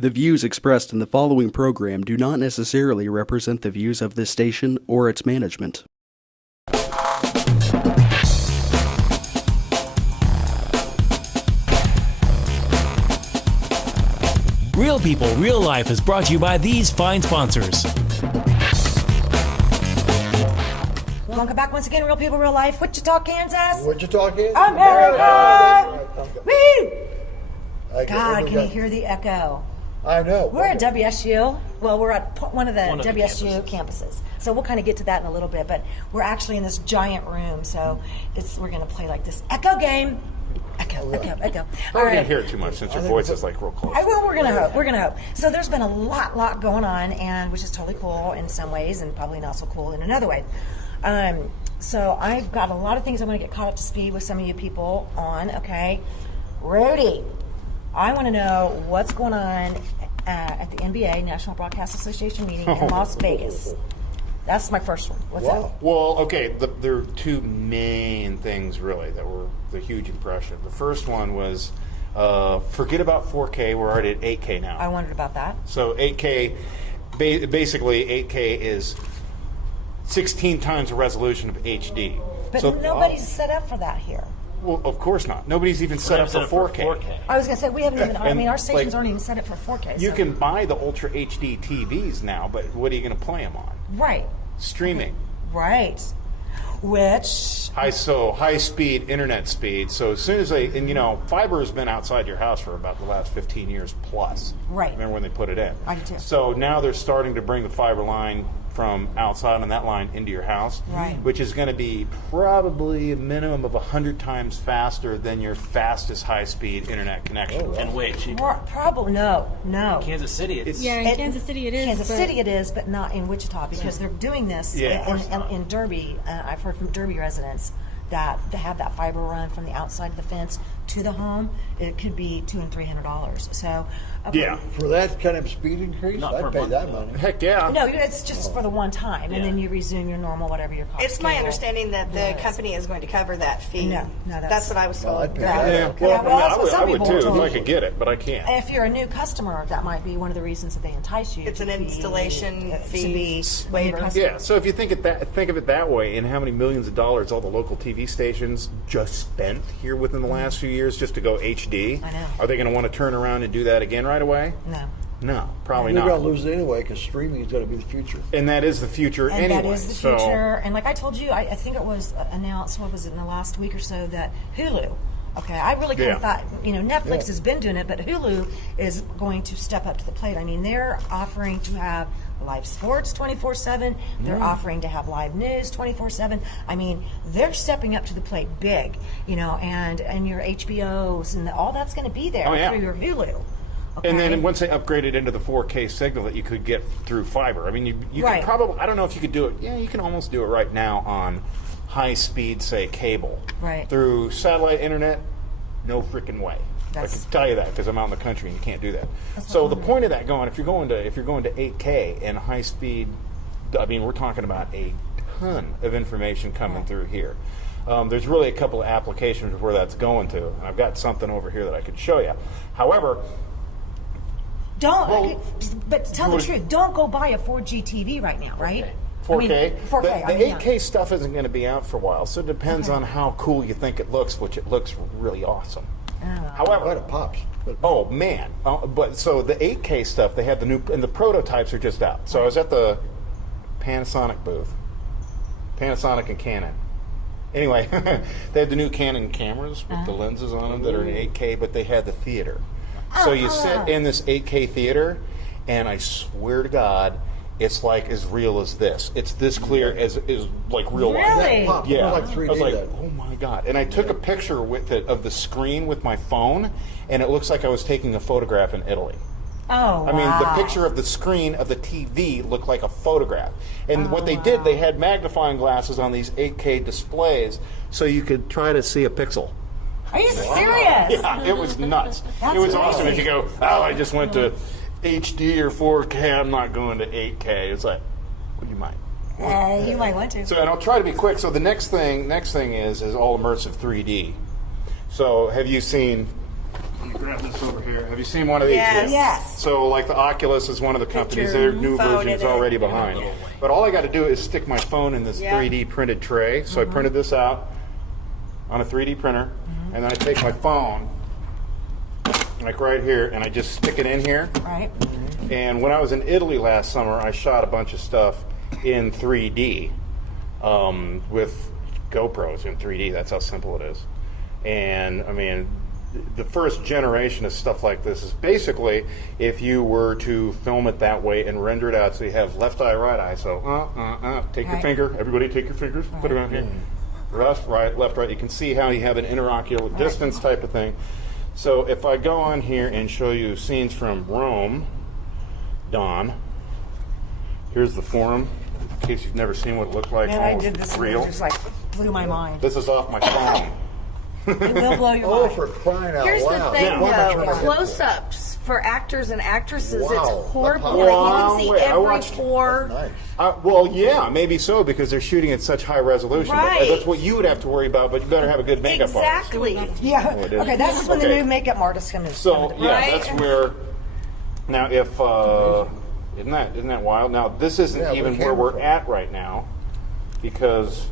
The views expressed in the following program do not necessarily represent the views of this station or its management. Real People, Real Life is brought to you by these fine sponsors. Welcome back once again, Real People, Real Life, Wichita, Kansas. Wichita, Kansas. America! Woo! God, can you hear? hear the echo? I know. We're at WSU. Well, we're at one of the the WSU campuses. So we'll kind of get to that in a little bit. But we're actually in this giant room, so we're going to play like this echo game. Echo. Probably didn't hear it too much since your voice is like real close. Well, we're gonna hope. So there's been a lot going on, and which is totally cool in some ways, and probably not so cool in another way. So I've got a lot of things I want to get caught up to speed with some of you people on. Okay, Rudy, I want to know what's going on at the NBA National Broadcast Association meeting in Las Vegas. That's my first one. What's that? Well, okay, there are two main things really that were the huge impression. The first one was forget about 4K. We're already at 8K now. I wondered about that. So 8K, basically 8K is 16 times the resolution of HD. But so, nobody's set up for that here. Well, of course not. Nobody's even set up for 4K. I was going to say, we haven't even, I mean, our stations like, aren't even set up for 4K. You so. can buy the Ultra HD TVs now, but what are you going to play them on? Right. Streaming. Right. Which... High speed internet speed. So as soon as fiber has been outside your house for about the last 15 years plus. Right. Remember when they put it in? I do. So now they're starting to bring the fiber line from outside on that line into your house, right, which is going to be probably a minimum of 100 times faster than your fastest high-speed internet connection. And way cheaper. Probably no. Kansas City, Kansas City it is, but not in Wichita because they're doing this in Derby. I've heard from Derby residents that they have that fiber run from the outside of the fence to the home. It could be $200 and $300. So for that kind of speed increase, I'd pay that money. Heck yeah. No, it's just for the one time, and then you resume your normal whatever your cost. It's my understanding that the company is going to cover that fee. No, that's what I was told. I'd pay that. I would too if I could get it, but I can't. If you're a new customer, that might be one of the reasons that they entice you. It's an installation fee waiver. Yeah, so if you think of it that way, and how many millions of dollars all the local TV stations just spent here within the last few years just to go HD, I know. Are they going to want to turn around and do that again right away? No, probably not. We're going to lose it anyway because streaming is going to be the future. And that is the future anyway. That is the future. And like I told you, I think it was announced, what was it, in the last week or so, that Hulu, okay, I really kind of thought, Netflix has been doing it, but Hulu is going to step up to the plate. I mean, they're offering to have live sports 24/7. They're offering to have live news 24/7. I mean, they're stepping up to the plate big, and your HBOs and all that's going to be there through your Hulu. Okay. And then once they upgraded into the 4K signal that you could get through fiber, I mean, you could probably, I don't know if you could do it. Yeah, you can almost do it right now on high speed, say, cable. Right. Through satellite internet, no freaking way. I can tell you that because I'm out in the country and you can't do that. So the point of that if you're going to 8K and high speed, I mean, we're talking about a ton of information coming through here. There's really a couple of applications of where that's going to, and I've got something over here that I could show you. However, but tell the truth, don't go buy a 4G TV right now, right? 4K. 4K. The 8K stuff isn't going to be out for a while, so it depends on how cool you think it looks, which it looks really awesome. However, Quite a pops. oh man! But so the 8K stuff, they have the new, and the prototypes are just out. So I was at the Panasonic booth, Panasonic and Canon. Anyway, they had the new Canon cameras with the lenses on them that are in 8K, but they had the theater. So you sit in this 8K theater, and I swear to God, it's like as real as this. It's this clear as like real life. Really? That pop. Yeah. Like 3D I was like, then. oh my God. And I took a picture with it of the screen with my phone, and it looks like I was taking a photograph in Italy. Oh, I mean, the picture of the screen of the TV looked like a photograph. And what they did, they had magnifying glasses on these 8K displays so you could try to see a pixel. Are you serious? Yeah, it was nuts. That's It was awesome. crazy. If you go, I just went to HD or 4K, I'm not going to 8K. It's like, well, you might. You might want to. So, and I'll try to be quick. So the next thing is all immersive 3D. So have you seen me grab this over here. Have you seen one of these? Yes. Yes. So, like the Oculus is one of the companies. your Their new phone version is in it. already behind. But all I got to do is stick my phone in this Yeah. 3D printed tray. So I printed this out on a 3D printer, and then I take my phone, like right here, and I just stick it in here. Right. And when I was in Italy last summer, I shot a bunch of stuff in 3D with GoPros in 3D. That's how simple it is. And I mean, the first generation of stuff like this is basically if you were to film it that way and render it out so you have left eye, right eye. So take your Right. finger. Everybody take your fingers. Put it on here. Left, right. You can see how you have an interocular distance type of thing. So if I go on here and show you scenes from Rome, Don, here's the forum, in case you've never seen what it looked like. Man, I almost did this and real. it just like blew my mind. This is off my phone. It will blow your Oh, mind. for crying out Here's loud. the thing, Yeah. Why am I though. trying to get Close-ups for actors and actresses, Wow. it's horrible. Well, Like, you can see wait, I every watched- pore. Nice. Well, yeah, maybe so, because they're shooting at such high resolution. But Right. that's what you would have to worry about, but you better have a good makeup artist. Exactly. Yeah. Oh, it is. Okay, that's when the Okay. new makeup artist comes in. So yeah, Right. that's where. Now, if isn't that wild? Now, this isn't Yeah, even where where came we're from? at right now, because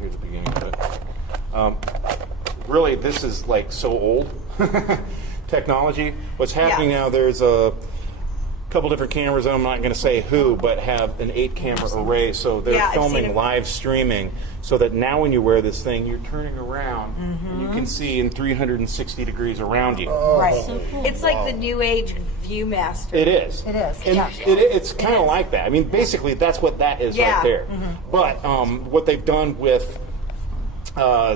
here's the beginning of it. Really, this is like so old technology. What's happening Yeah. now? There's a couple different cameras. I'm not going to say who, but have an 8-camera array. So they're Yeah, I've seen filming it. live streaming, so that now when you wear this thing, you're turning around and you can see in 360 degrees around you. Right. It's like the new age Viewmaster. It is. It is, And yeah. it's kind of like that. I mean, basically, that's what that is Yeah. right there. But what they've done with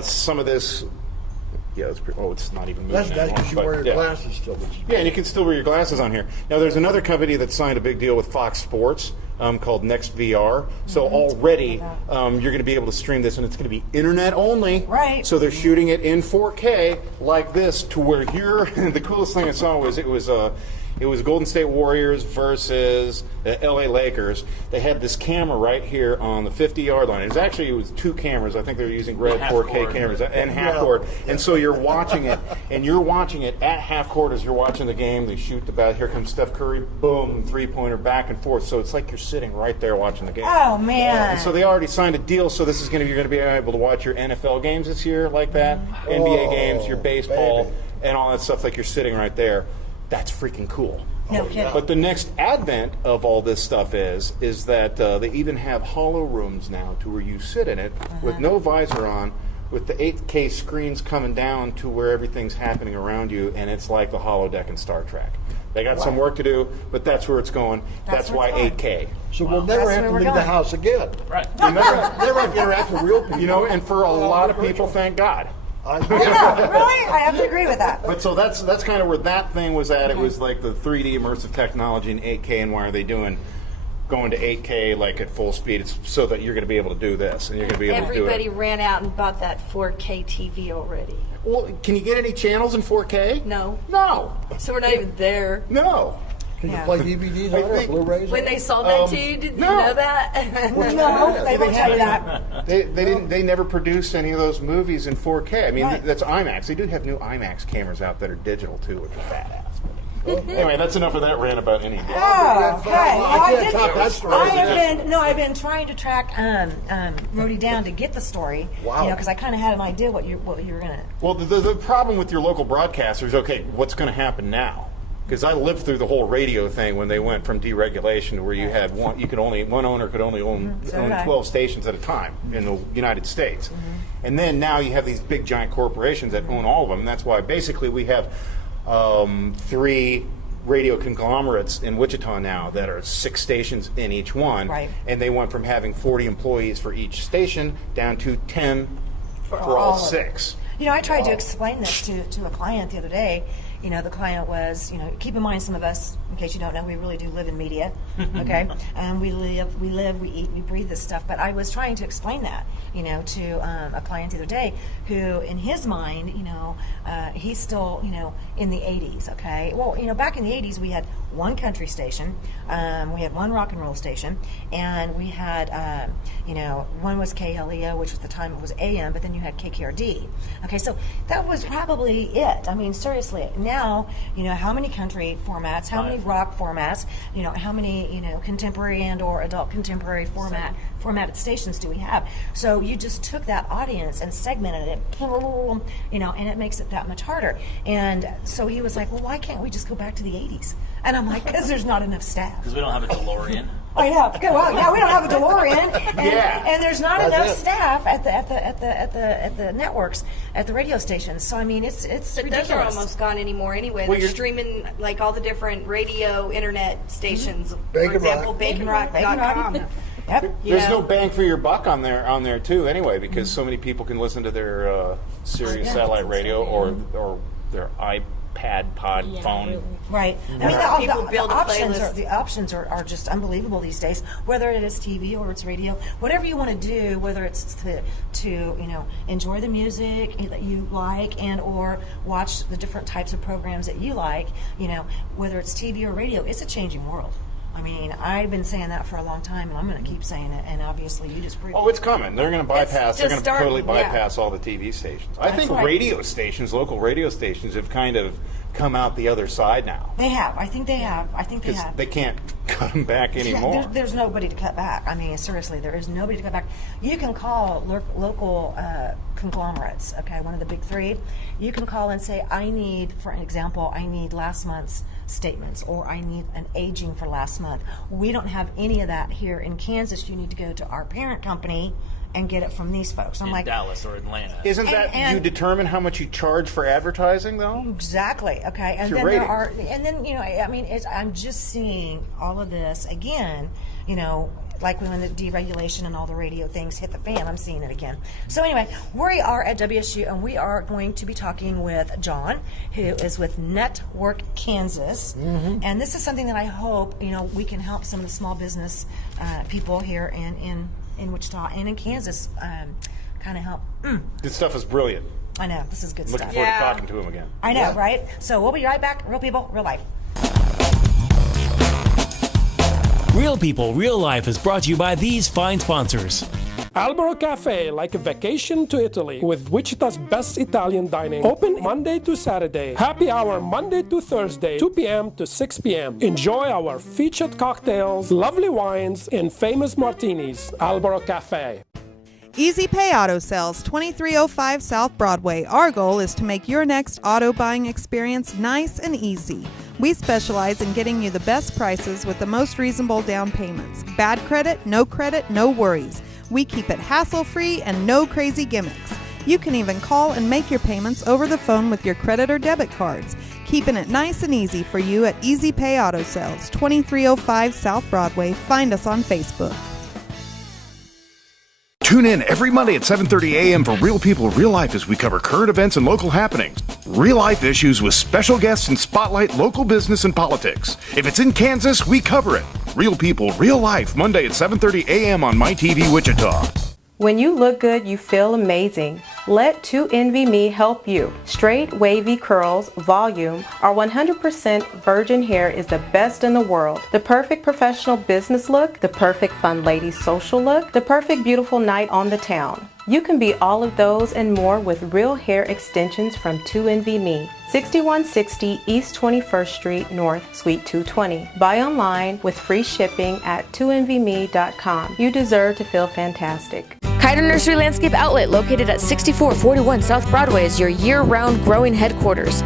some of this, it's not even moving. That's nice because you but, wear your yeah. glasses still. Which is Yeah, and you can still wear your glasses on here. Now, there's another company that signed a big deal with Fox Sports called Next VR. So already you're going to be able to stream this, and it's going to be internet only. Right. So they're shooting it in 4K like this, to where you're. The coolest thing I saw was it was Golden State Warriors versus the LA Lakers. They had this camera right here on the 50-yard line. It was 2 cameras. I think they were using red 4K cameras and half court. And so you're watching it, and you're watching it at half court as you're watching the game. They shoot the bat. Here comes Steph Curry. Boom, 3-pointer back and forth. So it's like you're sitting right there watching the game. Oh, man. And so they already signed a deal. So this is you're going to be able to watch your NFL games this year like that, NBA games, your baseball, baby. and all that stuff like you're sitting right there. That's freaking cool. No kidding. But the next advent of all this stuff is that they even have hollow rooms now, to where you sit in it with no visor on, with the 8K screens coming down to where everything's happening around you, and it's like the holodeck in Star Trek. They got some work to do, but that's where it's going. That's where why it's going. 8K. So we'll never That's have where to we're leave the going. house again. Right. You never, Never have to interact with real people. you know, and for a lot of people, thank God. Yeah, really? I have to agree with that. But so that's kind of where that thing was at. It was like the 3D immersive technology in 8K, and why are they going to 8K like at full speed? It's so that you're going to be able to do this, and you're going to be able to do Everybody it. ran out and bought that 4K TV already. Well, can you get any channels in 4K? No. No. So we're not even there. No. Can you Yeah. play DVDs on it or think- Blu-rays? When on they it? sold that to you, did you no. know that? No, they won't tell you that. They didn't. They never produced any of those movies in 4K. I mean, Right. that's IMAX. They do have new IMAX cameras out that are digital too, which is badass. But anyway, that's enough of that rant about any. Oh, okay. Well, I can't top that story. I've been trying to track Rhodey down to get the story. Wow. You know, because I kind of had an idea what you were gonna. Well, the problem with your local broadcasters, okay, what's going to happen now? Because I lived through the whole radio thing when they went from deregulation to where you had one owner could only own So did I. 12 stations at a time in the United States. And then now you have these big giant corporations that own all of them. And that's why basically we have 3 radio conglomerates in Wichita now that are 6 stations in each one. Right. And they went from having 40 employees for each station down to 10 for all all of 6. You know, I tried to explain this to a client the other day. You know, the client was, keep in mind, some of us, in case you don't know, we really do live in media, okay? And we live, we eat, we breathe this stuff. But I was trying to explain that, to a client the other day who, in his mind, he's still, in the 80s, okay? Well, back in the 80s, we had one country station, we had one rock and roll station, and we had, one was KLEO, which at the time it was AM, but then you had KKRD. Okay, so that was probably it. I mean, seriously. Now, how many country formats, how many rock formats, how many, contemporary and or adult contemporary formatted stations do we have? So you just took that audience and segmented it, and it makes it that much harder. And so he was like, well, why can't we just go back to the 80s? And I'm like, because there's not enough staff. Because we don't have a DeLorean. Oh yeah, well, yeah, we don't have a DeLorean, and there's not That's enough it. staff at the networks, at the radio stations. So I mean, it's But ridiculous. those are almost gone anymore anyway. Well, They're you're- streaming like all the different radio, internet stations. Bacon For example, Rock. baconrock.com. Yep. There's Yeah. no bang for your buck on there too, anyway, because so many people can listen to their Sirius Yeah, satellite that's radio insane. or their iPad pod phone. Right. I mean, People the build a options are just unbelievable these days. Whether it is TV or it's radio, whatever you want to do, whether it's to enjoy the music that you like and or watch the different types of programs that you like, whether it's TV or radio, it's a changing world. I mean, I've been saying that for a long time, and I'm going to keep saying it. And obviously, you just proved Oh, it's coming. They're going to bypass. They're just going to totally starting, yeah. bypass all the TV stations. I think right. radio stations, local radio stations, have kind of come out the other side now They have. I think they have. because they can't cut them back Yeah, anymore. there's nobody to cut back. I mean, seriously, there is nobody to cut back. You can call local conglomerates, okay, one of the big three. You can call and say, I need last month's statements, or I need an aging for last month. We don't have any of that here in Kansas. You need to go to our parent company and get it from these folks. I'm In like, Dallas or Atlanta. Isn't that and- you determine how much you charge for advertising, though? exactly. Okay, and Your then ratings. I mean, I'm just seeing all of this again. Like when the deregulation and all the radio things hit the fan, I'm seeing it again. So anyway, we are at WSU, and we are going to be talking with John, who is with Network Kansas, and this is something that I hope we can help some of the small business people here in Wichita and in Kansas kind of help. This stuff is brilliant. I know this is good Looking stuff. forward to Yeah. talking to him again. I know, Yeah. right? So we'll be right back. Real people, real life. Real People, Real Life is brought to you by these fine sponsors. Albero Cafe, like a vacation to Italy, with Wichita's best Italian dining. Open Monday to Saturday. Happy hour Monday to Thursday, 2 p.m. to 6 p.m. Enjoy our featured cocktails, lovely wines, and famous martinis. Albero Cafe. Easy Pay Auto Sales, 2305 South Broadway. Our goal is to make your next auto buying experience nice and easy. We specialize in getting you the best prices with the most reasonable down payments. Bad credit, no worries. We keep it hassle-free and no crazy gimmicks. You can even call and make your payments over the phone with your credit or debit cards. Keeping it nice and easy for you at Easy Pay Auto Sales, 2305 South Broadway. Find us on Facebook. Tune in every Monday at 7:30 a.m. for Real People, Real Life as we cover current events and local happenings. Real life issues with special guests and spotlight local business and politics. If it's in Kansas, we cover it. Real People, Real Life, Monday at 7:30 a.m. on MyTV Wichita. When you look good, you feel amazing. Let 2NVMe help you. Straight, wavy curls, volume, our 100% virgin hair is the best in the world. The perfect professional business look, the perfect fun lady social look, the perfect beautiful night on the town. You can be all of those and more with real hair extensions from 2NVMe. 6160 East 21st Street North, Suite 220. Buy online with free shipping at 2NVMe.com. You deserve to feel fantastic. Kiter Nursery Landscape Outlet, located at 6441 South Broadway, is your year-round growing headquarters.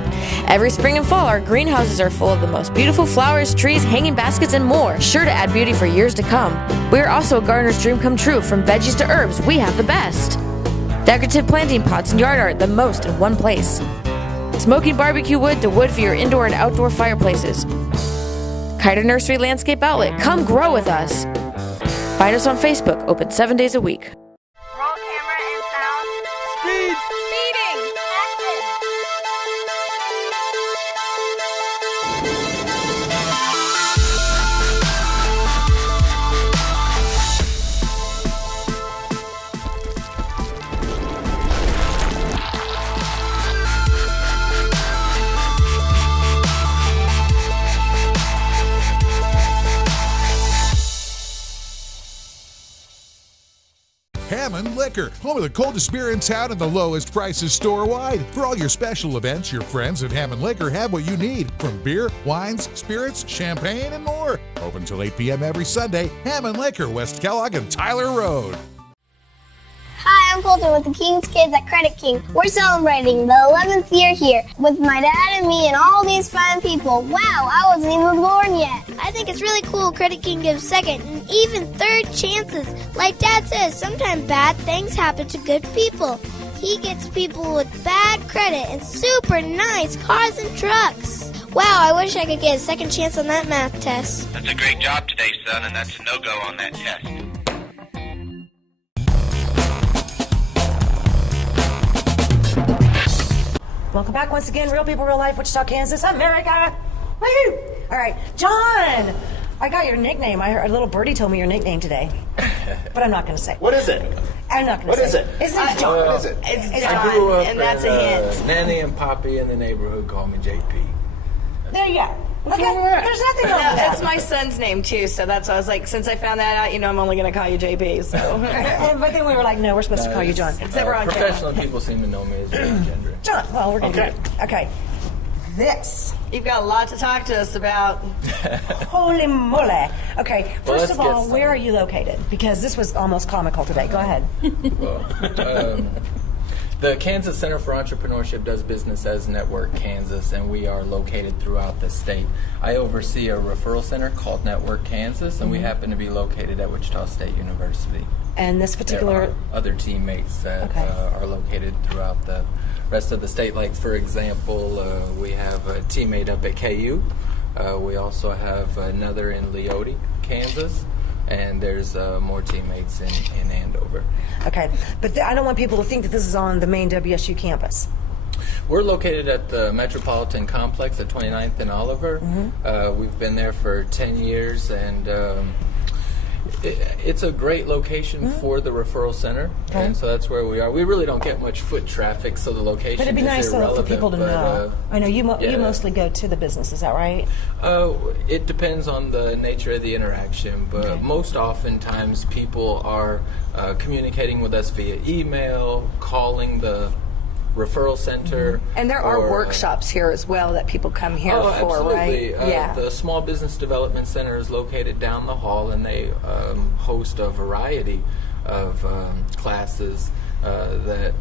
Every spring and fall, our greenhouses are full of the most beautiful flowers, trees, hanging baskets, and more, sure to add beauty for years to come. We are also a gardener's dream come true. From veggies to herbs, we have the best. Decorative planting pots and yard art, the most in one place. Smoking barbecue wood to wood for your indoor and outdoor fireplaces. Kiter Nursery Landscape Outlet, come grow with us. Find us on Facebook, open 7 days a week. Roll camera and sound. Speed! Speeding! Action! Hammond Liquor, home of the coldest beer in town and the lowest prices store-wide. For all your special events, your friends at Hammond Liquor have what you need, from beer, wines, spirits, champagne, and more. Open until 8 p.m. every Sunday. Hammond Liquor, West Kellogg and Tyler Road. Hi, I'm Colton with the King's Kids at Credit King. We're celebrating the 11th year here with my dad and me and all these fine people. Wow, I wasn't even born yet. I think it's really cool Credit King gives second and even third chances. Like Dad says, sometimes bad things happen to good people. He gets people with bad credit and super nice cars and trucks. Wow, I wish I could get a second chance on that math test. That's a great job today, son, and that's a no-go on that test. Welcome back once again, Real People, Real Life, Wichita, Kansas, America. Woo! All right, John, I got your nickname. I heard a little birdie told me your nickname today, but I'm not going to say. What is it? I'm not going to say. What is it? Isn't it John? What is it? It's I grew John, up and that's a hint. Nanny and Poppy in the neighborhood call me JP. There you go. Okay, there's nothing wrong with that. That's my son's name too, so that's why I was like, since I found that out, I'm only going to call you JP. So, but then we were like, no, we're supposed to call you John. Except we're on professional people seem to know me as John. John. Well, we're going to do it. Okay. This. You've got a lot to talk to us about. Holy moly. Okay, Well, first of all, let's get where are you located? Because this was almost comical today. Go ahead. The Kansas Center for Entrepreneurship does business as Network Kansas, and we are located throughout the state. I oversee a referral center called Network Kansas, and we happen to be located at Wichita State University. And this particular... There are other teammates that are located throughout the rest of the state. Like, for example, we have a teammate up at KU. We also have another in Leoti, Kansas. And there's more teammates in Andover. Okay, but I don't want people to think that this is on the main WSU campus. We're located at the Metropolitan Complex at 29th and Oliver. We've been there for 10 years, and it's a great location for the referral center, and so that's where we are. We really don't get much foot traffic, so the location But it'd be is nice though irrelevant. for people to know. I know you mostly go to the business, is that right? It depends on the nature of the interaction, but most oftentimes people are communicating with us via email, calling the referral center. And there are workshops here as well that people come here for, absolutely. right? The Small Business Development Center is located down the hall, and they host a variety of classes that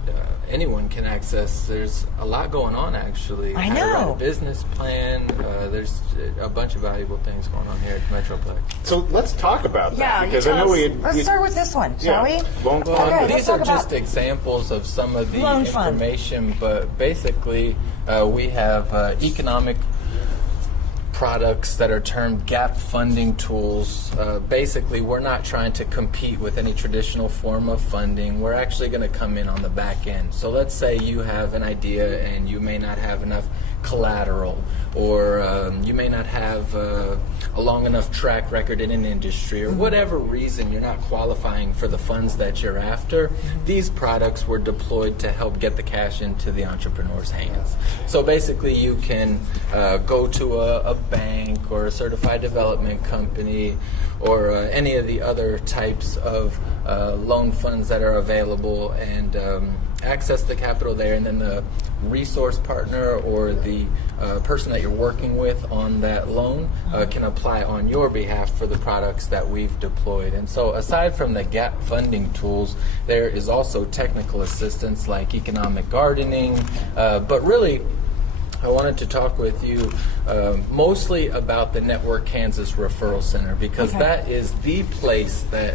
anyone can access. There's a lot going on, actually. I How to write know. a business plan. There's a bunch of valuable things going on here at Metroplex. So let's talk about that, you because I know we had... Let's start with this one, shall we? Loan Well, fund. let's these are talk just about examples of some of the loan fund. information, but basically we have economic products that are termed gap funding tools. Basically, we're not trying to compete with any traditional form of funding. We're actually going to come in on the back end. So let's say you have an idea and you may not have enough collateral, or you may not have a long enough track record in an industry, or whatever reason you're not qualifying for the funds that you're after. These products were deployed to help get the cash into the entrepreneur's hands. So basically you can go to a bank or a certified development company or any of the other types of loan funds that are available and access the capital there, and then the resource partner or the person that you're working with on that loan can apply on your behalf for the products that we've deployed. And so aside from the gap funding tools, there is also technical assistance like economic gardening, but really I wanted to talk with you mostly about the Network Kansas Referral Center, because that is the place that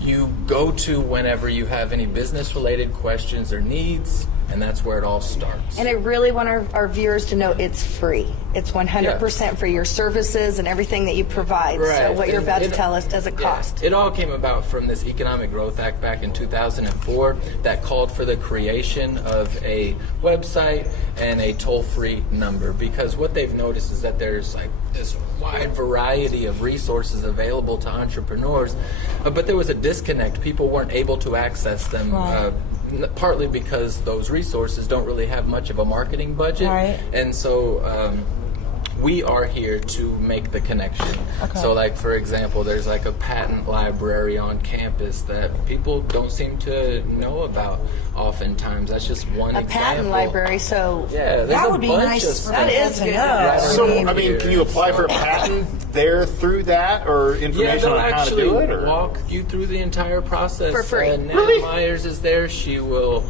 you go to whenever you have any business-related questions or needs, and that's where it all starts. And I really want our viewers to know it's free. It's 100% for your services and everything that you provide. Right. So what you're about to tell us doesn't cost. It all came about from this Economic Growth Act back in 2004 that called for the creation of a website and a toll-free number, because what they've noticed is that there's like this wide variety of resources available to entrepreneurs, but there was a disconnect. People weren't able to access them. Partly because those resources don't really have much of a marketing budget, and so we are here to make the connection. Okay. So, like, for example, there's like a patent library on campus that people don't seem to know about oftentimes. That's just one example. A patent library, so yeah, there's that a would be bunch nice of for That people is to good. know. So, I mean, can you apply for a patent there through that, or Yeah, information they'll on how to actually do it? Or? walk you through the entire process. For free. Nana Myers is there. She will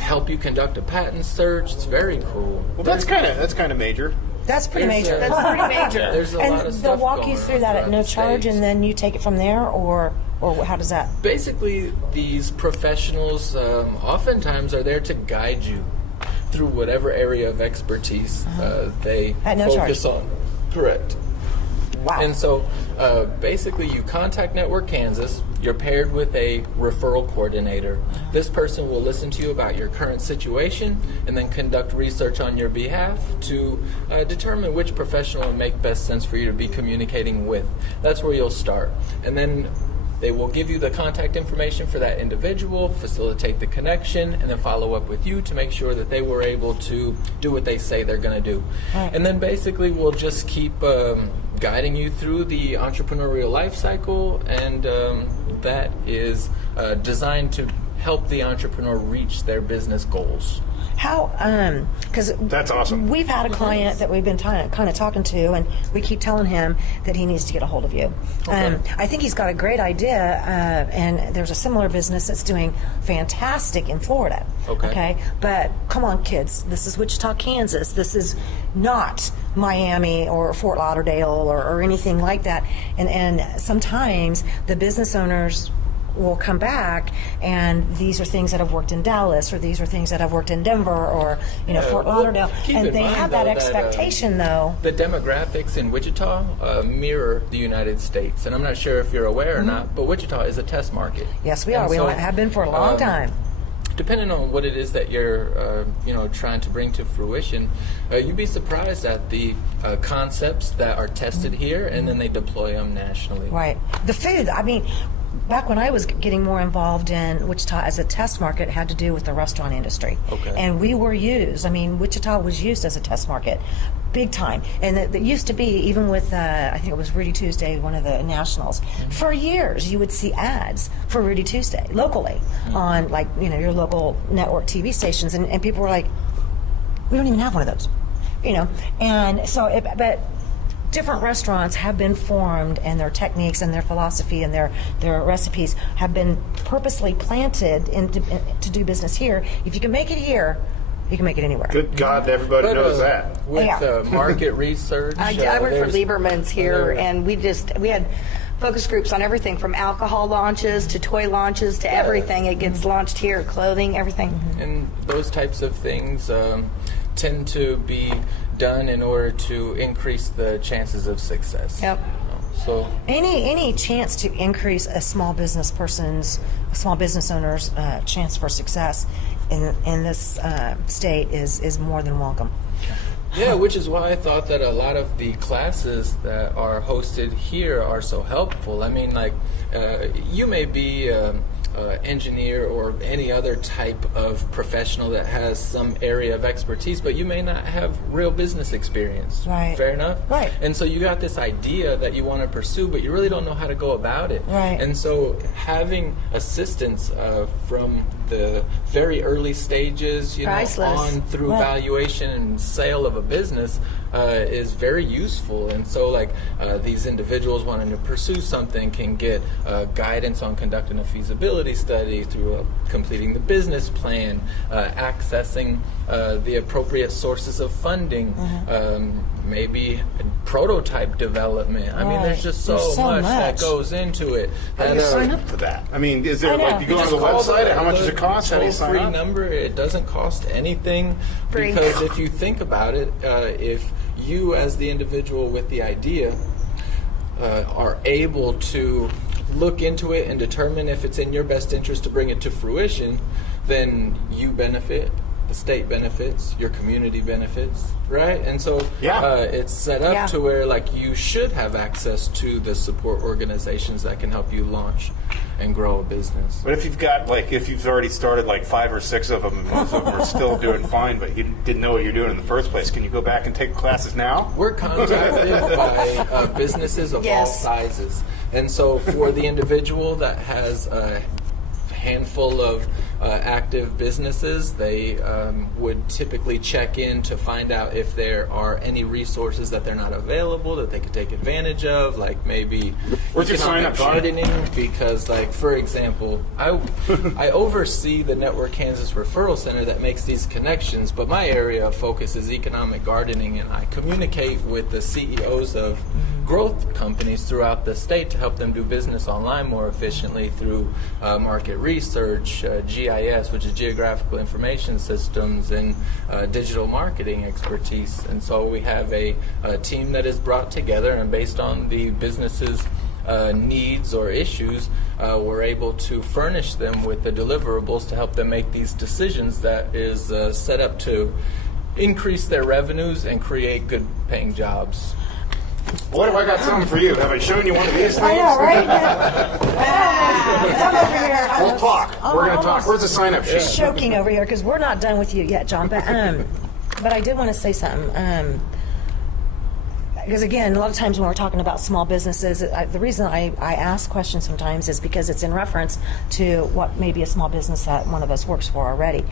help you conduct a patent search. It's very cool. Well, that's kind of major. That's pretty major. That's pretty major. There's a and lot of they'll stuff walk going you through on that at throughout no the charge, States. and then you take it from there, or how does that? Basically, these professionals oftentimes are there to guide you through whatever area of expertise they At no focus charge. on. Correct. Wow. And so, basically, you contact Network Kansas. You're paired with a referral coordinator. This person will listen to you about your current situation and then conduct research on your behalf to determine which professional would make best sense for you to be communicating with. That's where you'll start. And then they will give you the contact information for that individual, facilitate the connection, and then follow up with you to make sure that they were able to do what they say they're going to do. Right. And then basically we'll just keep guiding you through the entrepreneurial life cycle, and that is designed to help the entrepreneur reach their business goals. How? Because That's awesome. We've had a client that we've been kind of talking to, and we keep telling him that he needs to get a hold of you. I think he's got a great idea, and there's a similar business that's doing fantastic in Florida. Okay. But come on, kids. This is Wichita, Kansas. This is not Miami or Fort Lauderdale or anything like that. And sometimes the business owners will come back, and these are things that have worked in Dallas, or these are things that have worked in Denver, or Fort Lauderdale, keep and in they mind, have though, that expectation, though. The demographics in Wichita mirror the United States, and I'm not sure if you're aware or not, but Wichita is a test market. Yes, we are. And We so, have been for a long time. Depending on what it is that you're, trying to bring to fruition, you'd be surprised at the concepts that are tested here, and then they deploy them nationally. Right. The food. I mean, back when I was getting more involved in Wichita as a test market, it had to do with the restaurant industry. Okay. And we were used. I mean, Wichita was used as a test market, big time. And it used to be, even with, I think it was Rudy Tuesday, one of the nationals, for years you would see ads for Rudy Tuesday locally on, like, your local network TV stations. And people were like, we don't even have one of those. And so, but different restaurants have been formed, and their techniques and their philosophy and their recipes have been purposely planted to do business here. If you can make it here, you can make it anywhere. Good God, everybody knows that. With market research, I work for there's- Lieberman's here, and we had focus groups on everything from alcohol launches to toy launches to everything. It gets launched here, clothing, everything. And those types of things tend to be done in order to increase the chances of success. Yep. So any chance to increase a small business owner's chance for success in this state is more than welcome. yeah, which is why I thought that a lot of the classes that are hosted here are so helpful. I mean, like, you may be engineer or any other type of professional that has some area of expertise, but you may not have real business experience. Right. Fair enough? Right. And so you got this idea that you want to pursue, but you really don't know how to go about it. Right. And so having assistance from the very early stages, Priceless. on through Right. valuation and sale of a business is very useful. And so, like, these individuals wanting to pursue something can get guidance on conducting a feasibility study, through completing the business plan, accessing the appropriate sources of funding, maybe prototype development. I mean, there's just so much that goes into it. How do you sign up for that? I mean, is there, like, you go on the website, how much does it cost? How do you sign Toll-free up? number, it doesn't cost anything. Free. Because if you think about it, if you as the individual with the idea are able to look into it and determine if it's in your best interest to bring it to fruition, then you benefit, the state benefits, your community benefits, right? And so it's set up to where, like, you should have access to the support organizations that can help you launch. and grow a business. But if you've already started like 5 or 6 of them, and most of them are still doing fine, but you didn't know what you're doing in the first place, can you go back and take classes now? We're contacted by businesses of all sizes. And so for the individual that has a handful of active businesses, they would typically check in to find out if there are any resources that they're not available that they could take advantage of, like maybe economic gardening, because like, for example, I oversee the Network Kansas Referral Center that makes these connections, but my area of focus is economic gardening, and I communicate with the CEOs of growth companies throughout the state to help them do business online more efficiently through market research, GIS, which is Geographical Information Systems, and digital marketing expertise. And so we have a team that is brought together, and based on the business's needs or issues, we're able to furnish them with the deliverables to help them make these decisions that is set up to increase their revenues and create good paying jobs. What if I got something for you? Have I shown you one of these things? I know, right? Come over here. We'll talk. We're going to talk. Where's the sign-up sheet? Choking over here because we're not done with you yet, John. But I did want to say something. Because again, a lot of times when we're talking about small businesses, the reason I ask questions sometimes is because it's in reference to what may be a small business that one of us works for already.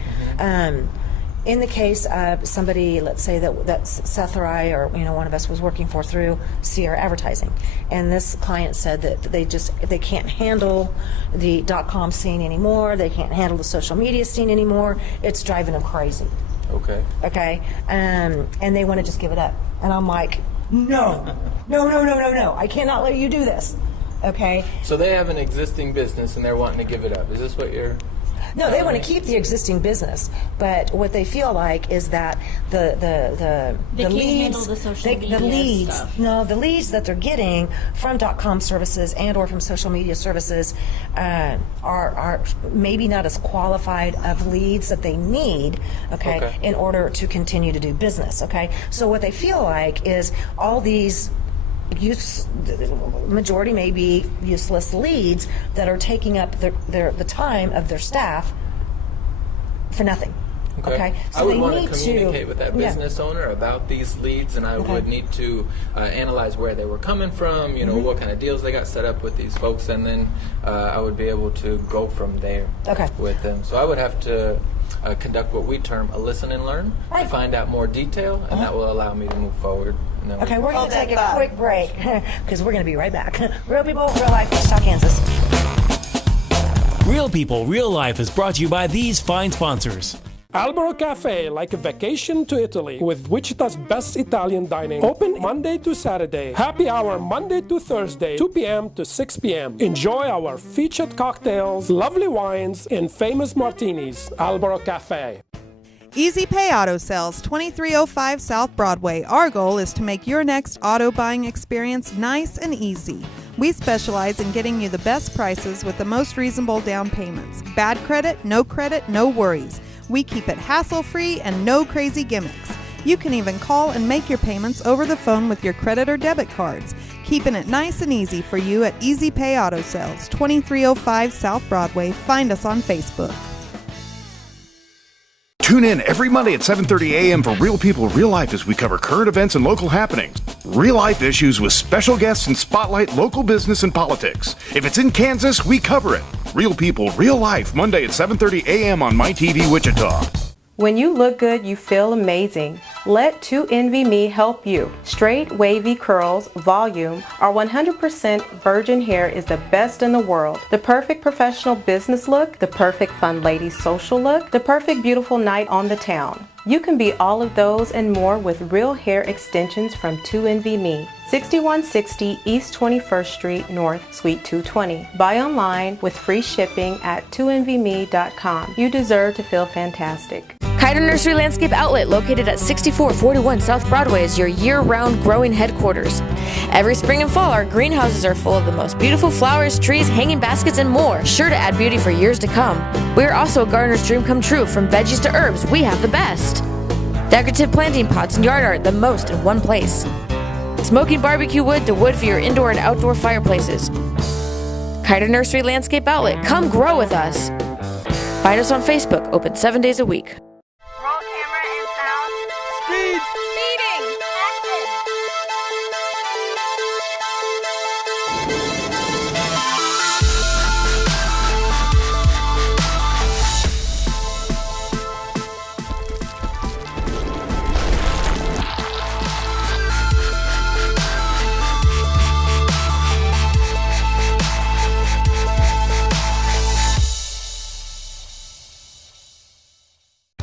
In the case of somebody, let's say that Seth or I or one of us was working for through Sierra Advertising, and this client said that they can't handle the .com scene anymore, they can't handle the social media scene anymore, it's driving them crazy. Okay, and they want to just give it up, and I'm like, no, I cannot let you do this. Okay. So they have an existing business and they're wanting to give it up. Is this what you're? No, they want to keep the existing business, but what they feel like is that the leads, the leads that they're getting from .com services and or from social media services are maybe not as qualified of leads that they need, in order to continue to do business. Okay, so what they feel like is all these majority may be useless leads that are taking up the time of their staff for nothing. Okay. So I would want to communicate with that business owner about these leads, and I would need to analyze where they were coming from, what kind of deals they got set up with these folks, and then I would be able to go from there with them. So I would have to conduct what we term a listen and learn to find out more detail, and that will allow me to move forward. Okay, we're going to take a quick break because we're going to be right back. Real People, Real Life, Wichita, Kansas. Real People, Real Life is brought to you by these fine sponsors. Albero Cafe, like a vacation to Italy, with Wichita's best Italian dining. Open Monday to Saturday. Happy hour Monday to Thursday, 2 p.m. to 6 p.m. Enjoy our featured cocktails, lovely wines, and famous martinis. Albero Cafe. Easy Pay Auto Sales, 2305 South Broadway. Our goal is to make your next auto buying experience nice and easy. We specialize in getting you the best prices with the most reasonable down payments. Bad credit, no worries. We keep it hassle-free and no crazy gimmicks. You can even call and make your payments over the phone with your credit or debit cards. Keeping it nice and easy for you at Easy Pay Auto Sales, 2305 South Broadway. Find us on Facebook. Tune in every Monday at 7:30 a.m. for Real People, Real Life as we cover current events and local happenings. Real life issues with special guests and spotlight local business and politics. If it's in Kansas, we cover it. Real People, Real Life, Monday at 7:30 a.m. on MyTV Wichita. When you look good, you feel amazing. Let 2NVMe help you. Straight, wavy curls, volume, or 100% virgin hair is the best in the world. The perfect professional business look, the perfect fun lady social look, the perfect beautiful night on the town. You can be all of those and more with real hair extensions from 2NVMe. 6160 East 21st Street North, Suite 220. Buy online with free shipping at 2NVMe.com. You deserve to feel fantastic. Kiter Nursery Landscape Outlet, located at 6441 South Broadway, is your year-round growing headquarters. Every spring and fall, our greenhouses are full of the most beautiful flowers, trees, hanging baskets, and more, sure to add beauty for years to come. We are also a gardener's dream come true. From veggies to herbs, we have the best. Decorative planting pots and yard art, the most in one place. Smoking barbecue wood to wood for your indoor and outdoor fireplaces. Kiter Nursery Landscape Outlet. Come grow with us. Find us on Facebook, open 7 days a week. Roll camera and sound. Speed! Speeding! Action!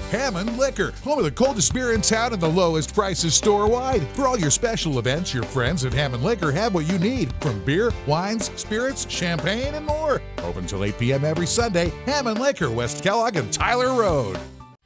Hammond Liquor, home of the coldest beer in town and the lowest prices store-wide. For all your special events, your friends at Hammond Liquor have what you need, from beer, wines, spirits, champagne, and more. Open till 8 p.m. every Sunday. Hammond Liquor, West Kellogg and Tyler Road.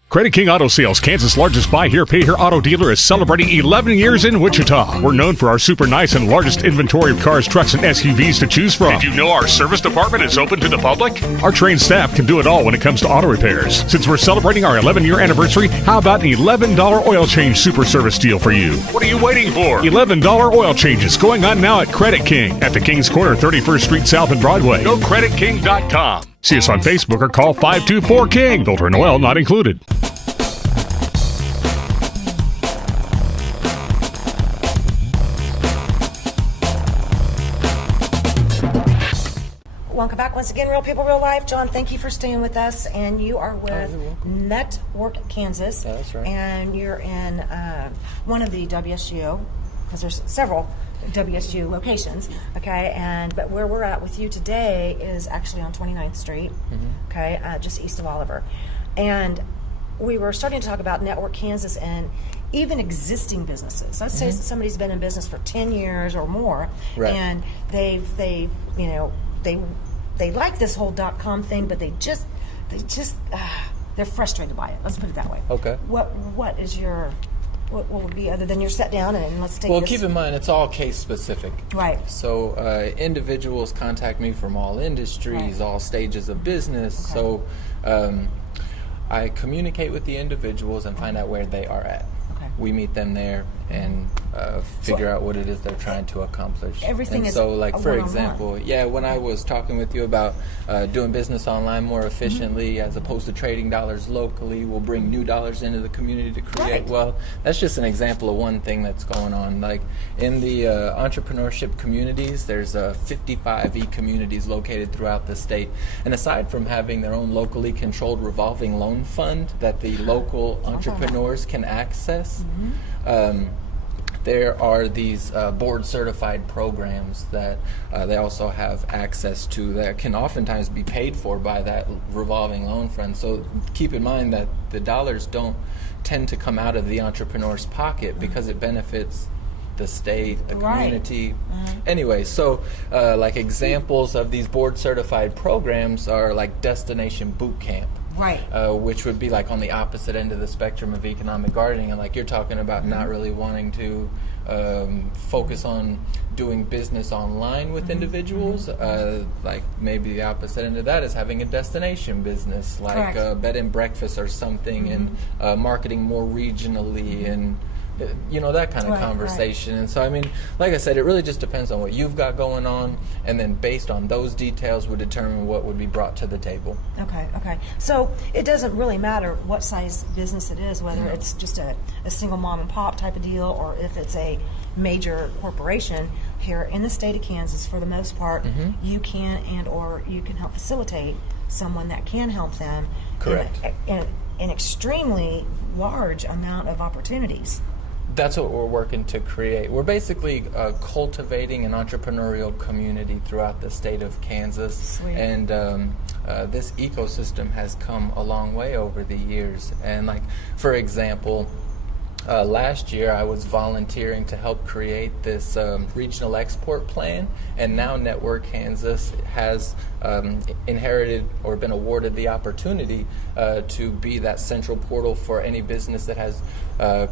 Credit King Auto Sales, Kansas' largest buy here, pay here auto dealer, is celebrating 11 years in Wichita. We're known for our super nice and largest inventory of cars, trucks, and SUVs to choose from. Did you know our service department is open to the public? Our trained staff can do it all when it comes to auto repairs. Since we're celebrating our 11-year anniversary, how about an $11 oil change super service deal for you? What are you waiting for? $11 oil changes going on now at Credit King at the Kings Corner, 31st Street South and Broadway. Go creditking.com. See us on Facebook or call 524-KING. Filter and oil not included. Welcome back once again, Real People, Real Life. John, thank you for staying with us. And you are with Network Kansas. That's right. And you're in one of the WSU, because there's several WSU locations, okay? But where we're at with you today is actually on 29th Street, okay, just east of Oliver. And we were starting to talk about Network Kansas and even existing businesses. Let's say somebody's been in business for 10 years or more, and they like this whole .com thing, but they're frustrated by it. Let's put it that way. Okay. What is your what would be, other than your set down and let's take Well, this. keep in mind, it's all case specific. Right. So individuals contact me from all industries, all stages of business. Okay. So I communicate with the individuals and find out where they are at. Okay. We meet them there and figure out what it is they're trying to accomplish. Everything and is so, like, for one-on-one. example, when I was talking with you about doing business online more efficiently as opposed to trading dollars locally, we'll bring new dollars into the community to create wealth. That's just an example of one thing that's going on. Like, in the entrepreneurship communities, there's 55 e-communities located throughout the state. And aside from having their own locally controlled revolving loan fund that the local entrepreneurs can access, there are these board-certified programs that they also have access to that can oftentimes be paid for by that revolving loan fund. So keep in mind that the dollars don't tend to come out of the entrepreneur's pocket because it benefits the state, the community. Anyway, so like examples of these board-certified programs are like Destination Boot Camp. Right. Which would be like on the opposite end of the spectrum of economic gardening, and like you're talking about not really wanting to focus on doing business online with individuals. Like maybe the opposite end of that is having a destination business, like bed and breakfast or something, and marketing more regionally and that kind of conversation. And so, I mean, like I said, it really just depends on what you've got going on, and then based on those details would determine what would be brought to the table. Okay. So it doesn't really matter what size business it is, whether it's just a single mom and pop type of deal or if it's a major corporation. Here in the state of Kansas, for the most part, you can or you can help facilitate someone that can help them in an extremely large amount of opportunities. That's what we're working to create. We're basically cultivating an entrepreneurial community throughout the state of Kansas. Sweet. And this ecosystem has come a long way over the years. And like, for example, last year I was volunteering to help create this regional export plan, and now Network Kansas has inherited or been awarded the opportunity to be that central portal for any business that has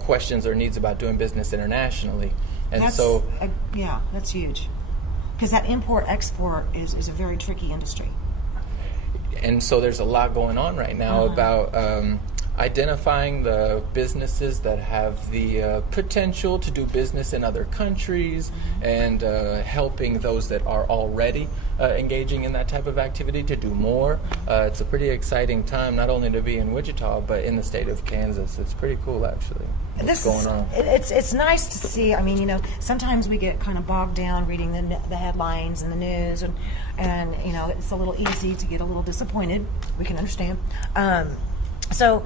questions or needs about doing business internationally. And that's huge, because that import-export is a very tricky industry. And so there's a lot going on right now about identifying the businesses that have the potential to do business in other countries, and helping those that are already engaging in that type of activity to do more. It's a pretty exciting time, not only to be in Wichita, but in the state of Kansas. It's pretty cool, actually. What's going on? It's nice to see. I mean, sometimes we get kind of bogged down reading the headlines and the news, and it's a little easy to get a little disappointed. We can understand. So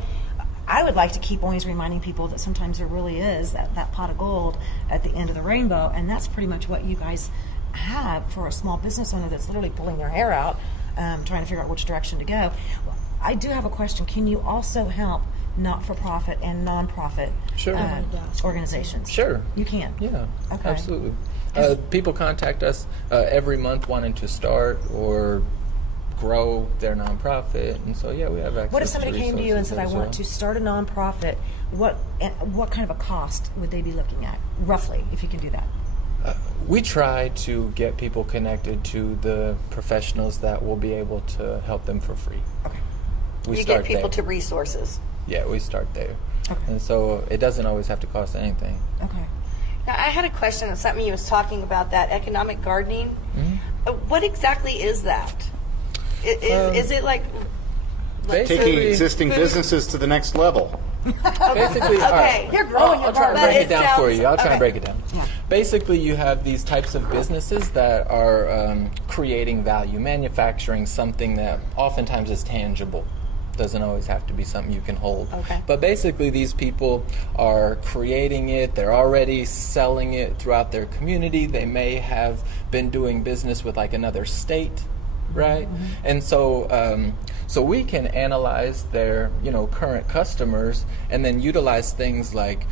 I would like to keep always reminding people that sometimes there really is that pot of gold at the end of the rainbow, and that's pretty much what you guys have for a small business owner that's literally pulling their hair out, trying to figure out which direction to go. I do have a question. Can you also help not-for-profit and non-profit organizations? Sure. You can? Yeah, okay. Absolutely. People contact us every month wanting to start or grow their nonprofit, and so we have access. What if somebody came to you and said, "I want to to start a nonprofit"? What kind of a cost would they be looking at, roughly, if you can do that? We try to get people connected to the professionals that will be able to help them for free. Okay. You get people to resources. Yeah, we start there. Okay. And so it doesn't always have to cost anything. Okay. Now, I had a question on something you was talking about, that economic gardening. Mm-hmm. What exactly is that? Is it like taking existing businesses to the next level? Basically, okay. You're growing. I'll try and break it down for you. I'll try okay. and break it down. Yeah. Basically, you have these types of businesses that are creating value, manufacturing something that oftentimes is tangible. Doesn't always have to be something you can hold. Okay. But basically, these people are creating it. They're already selling it throughout their community. They may have been doing business with like another state, right? Mm-hmm. And so we can analyze their current customers and then utilize things like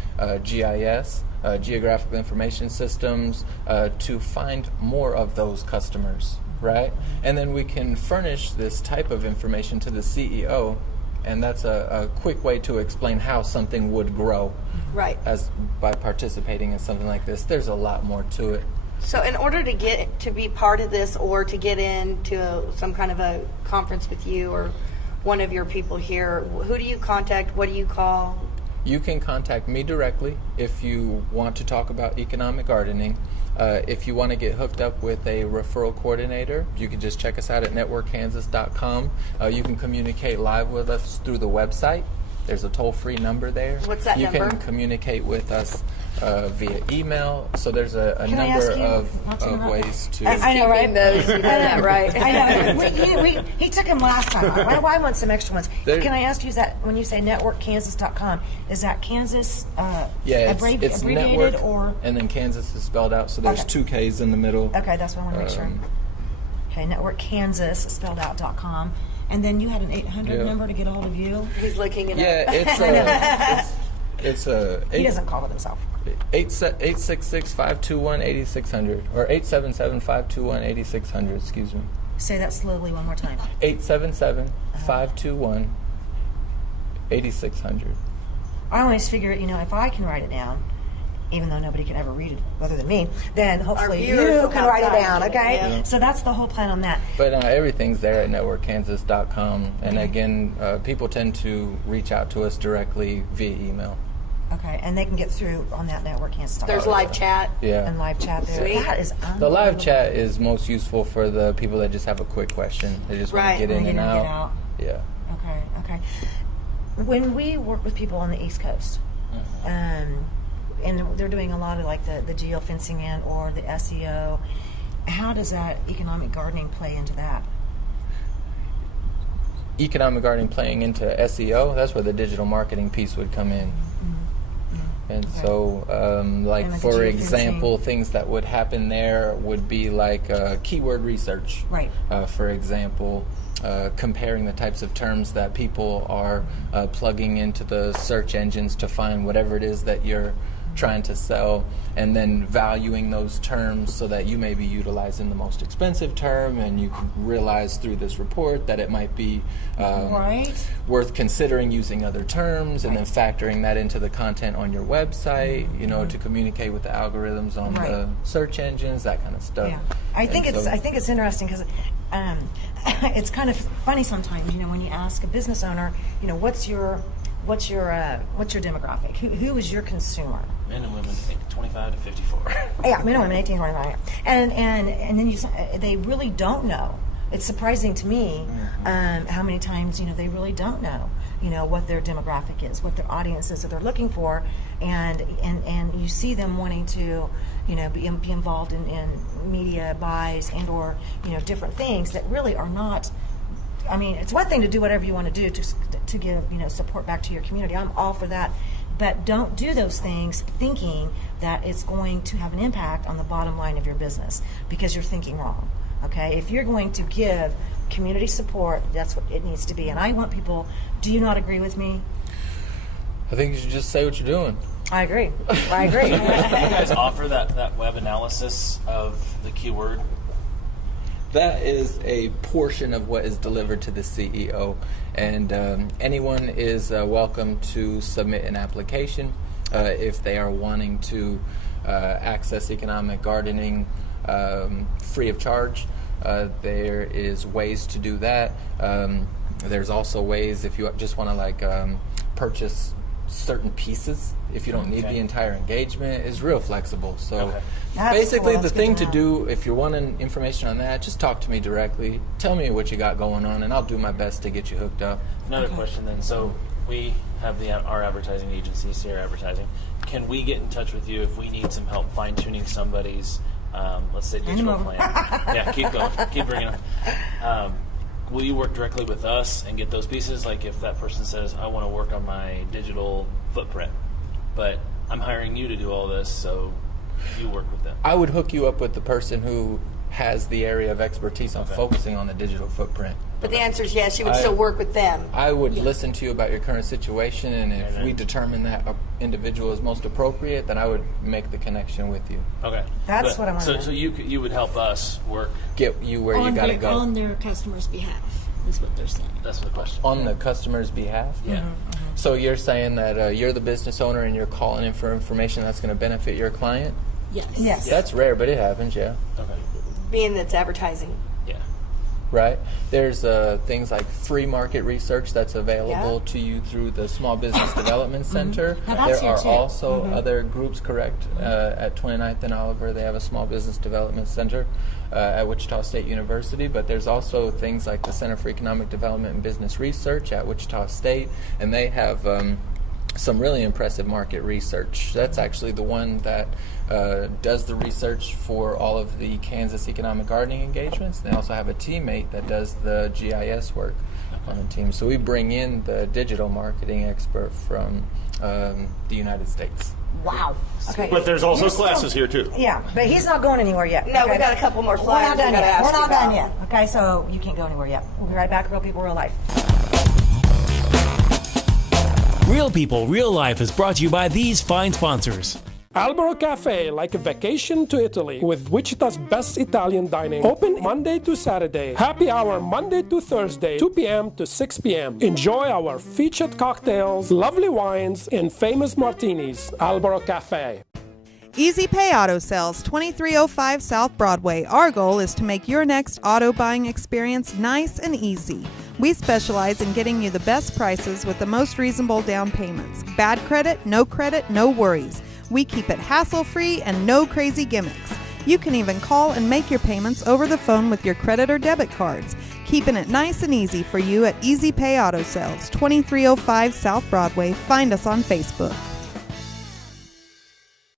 GIS, geographical information systems, to find more of those customers. Right? And then we can furnish this type of information to the CEO, and that's a quick way to explain how something would grow. Right. As by participating in something like this. There's a lot more to it. So in order to get to be part of this, or to get into some kind of a conference with you or one of your people here, who do you contact? What do you call? You can contact me directly if you want to talk about economic gardening. If you want to get hooked up with a referral coordinator, you can just check us out at networkkansas.com. You can communicate live with us through the website. There's a toll-free number there. What's that number? You can communicate with us via email. So there's a number of ways to... I know, right? Those, you know that, right? I know. He took him last time. I want some extra ones. Can I ask you, when you say networkkansas.com, is that Kansas it's abbreviated network, or? And then Kansas is spelled out, so there's two Ks in the middle. Okay, that's what I want to make sure. Okay, networkkansas spelled out.com. And then you had an 800 number to get a hold of you? He's looking it up. Yeah, it's he doesn't call it himself. 866-521-8600 or 877-521-8600, excuse me. Say that slowly one more time. 877-521-8600. I always figure, if I can write it down, even though nobody can ever read it other than me, then hopefully you can write it down, okay? Yeah. So that's the whole plan on that. But everything's there at networkkansas.com. And again, people tend to reach out to us directly via email. Okay, and they can get through on that networkkansas.com. There's live chat. Yeah. And live chat there. Sweet. That is unbelievable. The live chat is most useful for the people that just have a quick question. They just want to get in and out. Yeah. Okay. When we work with people on the East Coast, and they're doing a lot of like the geofencing in or the SEO, how does that economic gardening play into that? Economic gardening playing into SEO, that's where the digital marketing piece would come in. And so, for example, things that would happen there would be like keyword research. Right. For example, comparing the types of terms that people are plugging into the search engines to find whatever it is that you're trying to sell, and then valuing those terms so that you may be utilizing the most expensive term, and you can realize through this report that it might be worth considering using other terms, and then factoring that into the content on your website, to communicate with the algorithms on the search engines, that kind of stuff. Yeah. I think it's interesting because it's kind of funny sometimes, when you ask a business owner, what's your what's your demographic? Who is your consumer? Men and women think 25 to 54. Yeah, men and women 18 to 25. And then they really don't know. It's surprising to me how many times they really don't know what their demographic is, what their audience is that they're looking for, and you see them wanting to be involved in media buys and or different things that really are not. I mean, it's one thing to do whatever you want to do to give support back to your community. I'm all for that, but don't do those things thinking that it's going to have an impact on the bottom line of your business, because you're thinking wrong. Okay, if you're going to give community support, that's what it needs to be. And I want people. Do you not agree with me? I think you should just say what you're doing. I agree. Do you guys offer that web analysis of the keyword? That is a portion of what is delivered to the CEO, and anyone is welcome to submit an application if they are wanting to access economic gardening free of charge. There is ways to do that. There's also ways if you just want to purchase certain pieces. If you don't need the entire engagement, is real flexible. So basically the thing to do if you're wanting information on that, just talk to me directly. Tell me what you got going on, and I'll do my best to get you hooked up. Another question then. So we have our advertising agency, Sierra Advertising. Can we get in touch with you if we need some help fine-tuning somebody's, let's say, digital plan? Yeah, keep going. Keep bringing them. Will you work directly with us and get those pieces? Like if that person says, I want to work on my digital footprint, but I'm hiring you to do all this, so you work with them. I would hook you up with the person who has the area of expertise on focusing on the digital footprint. But the answer is yes, you would still work with them. I would listen to you about your current situation, and if we determine that individual is most appropriate, then I would make the connection with you. Okay. That's what I want to know. So you would help us work. Get you where you got to go. On their customer's behalf, is what they're saying. That's the question. On the customer's behalf? Yeah. So you're saying that you're the business owner and you're calling in for information that's going to benefit your client? Yes. That's rare, but it happens, yeah. Okay. Being that's advertising. Yeah. Right. There's things like free market research that's available to you through the Small Business Development Center. There are also other groups, correct, at 29th and Oliver. They have a Small Business Development Center at Wichita State University, but there's also things like the Center for Economic Development and Business Research at Wichita State, and they have some really impressive market research. That's actually the one that does the research for all of the Kansas economic gardening engagements. They also have a teammate that does the GIS work on the team. So we bring in the digital marketing expert from the United States. Wow. Okay. But there's also classes here too. Yeah, but he's not going anywhere yet. No, we got a couple more flyers. We're not done yet. Okay, so you can't go anywhere yet. We'll be right back. Real People, Real Life. Real People, Real Life is brought to you by these fine sponsors. Albero Cafe, like a vacation to Italy, with Wichita's best Italian dining. Open Monday to Saturday. Happy hour Monday to Thursday, 2 p.m. to 6 p.m. Enjoy our featured cocktails, lovely wines, and famous martinis. Albero Cafe. Easy Pay Auto Sales, 2305 South Broadway. Our goal is to make your next auto buying experience nice and easy. We specialize in getting you the best prices with the most reasonable down payments. Bad credit, no worries. We keep it hassle-free and no crazy gimmicks. You can even call and make your payments over the phone with your credit or debit cards. Keeping it nice and easy for you at Easy Pay Auto Sales, 2305 South Broadway. Find us on Facebook.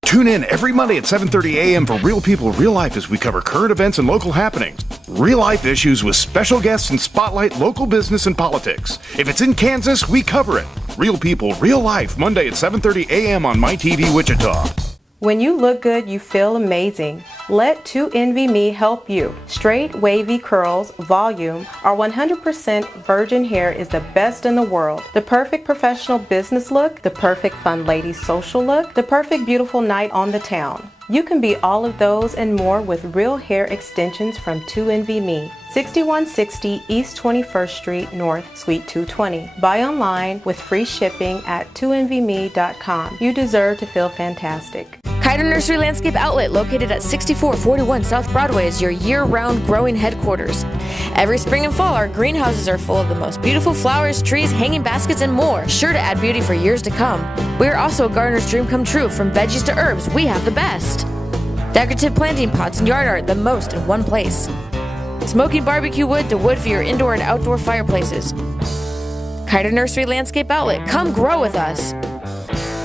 Tune in every Monday at 7:30 a.m. for Real People, Real Life as we cover current events and local happenings. Real life issues with special guests and spotlight local business and politics. If it's in Kansas, we cover it. Real People, Real Life, Monday at 7:30 a.m. on MyTV Wichita. When you look good, you feel amazing. Let 2NVMe help you. Straight, wavy curls, volume, or 100% virgin hair is the best in the world. The perfect professional business look, the perfect fun lady social look, the perfect beautiful night on the town. You can be all of those and more with real hair extensions from 2NVMe. 6160 East 21st Street North, Suite 220. Buy online with free shipping at 2NVMe.com. You deserve to feel fantastic. Kiter Nursery Landscape Outlet, located at 6441 South Broadway, is your year-round growing headquarters. Every spring and fall, our greenhouses are full of the most beautiful flowers, trees, hanging baskets, and more, sure to add beauty for years to come. We are also a gardener's dream come true. From veggies to herbs, we have the best. Decorative planting pots and yard art, the most in one place. Smoking barbecue wood to wood for your indoor and outdoor fireplaces. Kiter Nursery Landscape Outlet, come grow with us.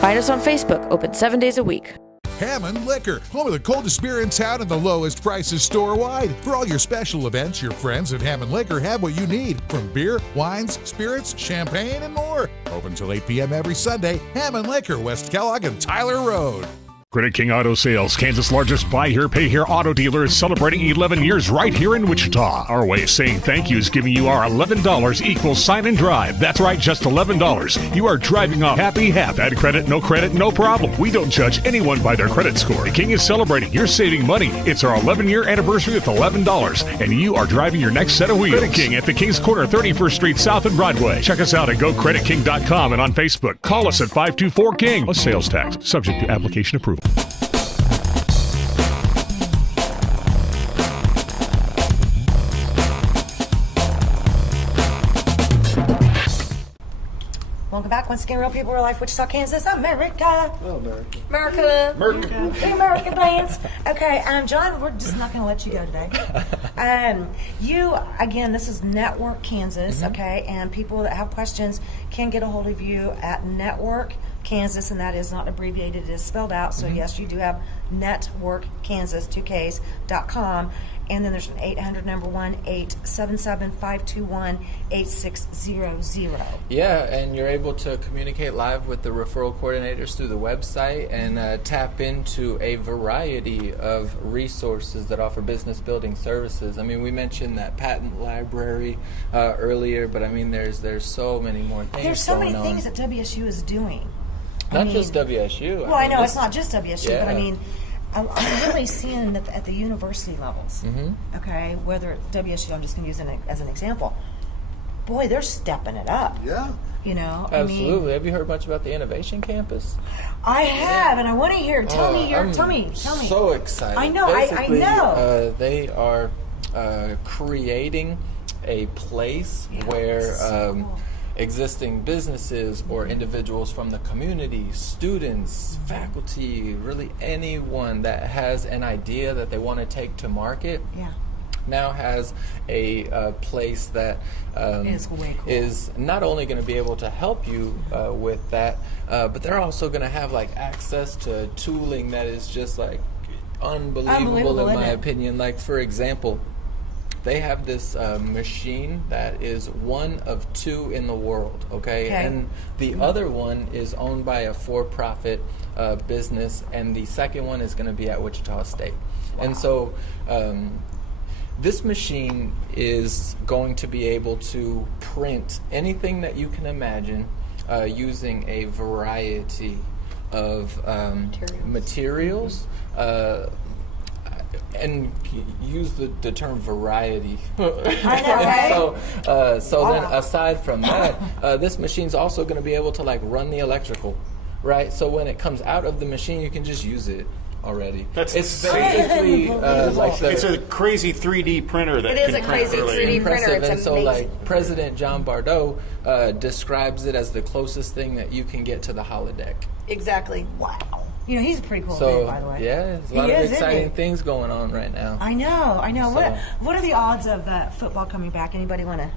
Find us on Facebook, open 7 days a week. Hammond Liquor, home of the coldest beer in town and the lowest prices store-wide. For all your special events, your friends at Hammond Liquor have what you need, from beer, wines, spirits, champagne, and more. Open till 8 p.m. every Sunday. Hammond Liquor, West Kellogg and Tyler Road. Credit King Auto Sales, Kansas' largest buy here, pay here auto dealer, is celebrating 11 years right here in Wichita. Our way of saying thank you is giving you our $11 equals sign and drive. That's right, just $11. You are driving off happy, bad credit, no problem. We don't judge anyone by their credit score. The King is celebrating. You're saving money. It's our 11-year anniversary with $11, and you are driving your next set of wheels. Credit King at the King's Corner, 31st Street South and Broadway. Check us out at GoCreditKing.com and on Facebook. Call us at 524-KING. A sales tax, subject to application approval. Welcome back once again, Real People, Real Life, Wichita, Kansas, America. Oh, America. America. The American bands. Okay, John, we're just not going to let you go today. You, again, this is Network Kansas, okay, and people that have questions can get a hold of you at Network Kansas, and that is not abbreviated, it is spelled out, so yes, you do have Network Kansas, 2Ks.com. And then there's an 800-877-521-8600. Yeah, and you're able to communicate live with the referral coordinators through the website and tap into a variety of resources that offer business building services. I mean, we mentioned that patent library earlier, but I mean, there's so many more things. There's so many things that WSU is doing. Not just WSU. Well, I know it's not just WSU, but I mean, I'm really seeing that at the university levels, okay, whether it's WSU, I'm just going to use it as an example. Boy, they're stepping it up. Yeah. You know, Absolutely. I mean, have you heard much about the Innovation Campus? I have, and I want to hear. Tell me. Tell me. So excited. I know. Basically, I know. They are creating a place where existing businesses or individuals from the community, students, faculty, really anyone that has an idea that they want to take to market, now has a place that is not only going to be able to help you with that, but they're also going to have like access to tooling that is just like unbelievable in my opinion. Like, for example, they have this machine that is one of two in the world, okay? And the other one is owned by a for-profit business, and the second one is going to be at Wichita State. And so this machine is going to be able to print anything that you can imagine using a variety of materials. And use the term variety. I know, right? So then aside from that, this machine's also going to be able to like run the electrical, right? So when it comes out of the machine, you can just use it already. It's basically like it's a crazy 3D printer that it is a crazy 3D printer. It's and so amazing. like President John Bardeau describes it as the closest thing that you can get to the holodeck. Exactly. Wow. You know, he's a pretty cool So dude, by the way. yeah, there's a lot of exciting things going on right now. I know. So. What are the odds of football coming back? Anybody want to